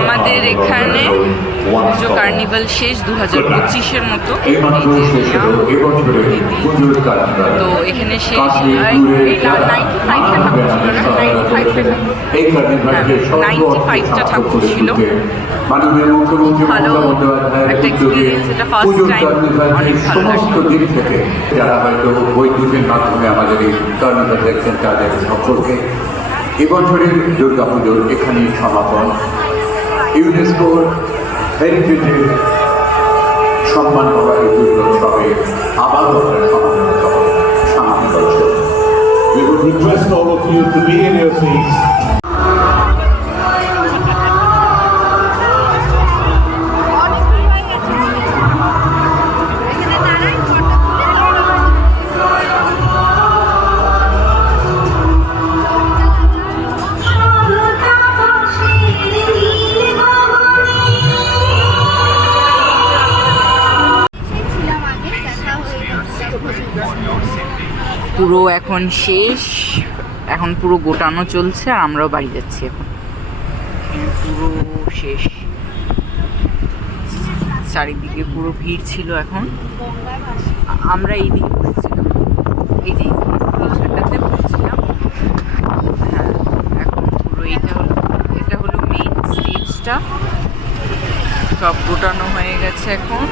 আমাদের এখানে পুজো কার্নিভাল শেষ 2025-এর মতো। তো এখানে শেষ 95টা ঠাকুর ছিল। ভালো একটা এক্সপিরিয়েন্স, এটা ফার্স্ট টাইম, অনেক ভালো লাগলো। যারা হয়তো বৈদ্যুতিক মাধ্যমে আমাদের এই কার্নিভাল দেখছেন তাদের সকলকে এবছরের দুর্গাপুজোর এখানেই সমাপন। ইউনেস্কোর হেরিটেজের সম্মান পাওয়া এই দুর্গোৎসবে আবারও আপনারা সমাপন করেন সামনে বছর। We would request all of you to be in your seats. পুরো এখন শেষ, এখন পুরো গোটানো চলছে আর আমরাও বাড়ি যাচ্ছি। এখন পুরো শেষ, চারিদিকে পুরো ভিড় ছিল। এখন আমরা এই দিকে বসেছিলাম, এই যে এইখানটাতে বসেছিলাম। হ্যাঁ, এখন পুরো এটা হলো মেইন স্টেজটা, সব গোটানো হয়ে গেছে এখন।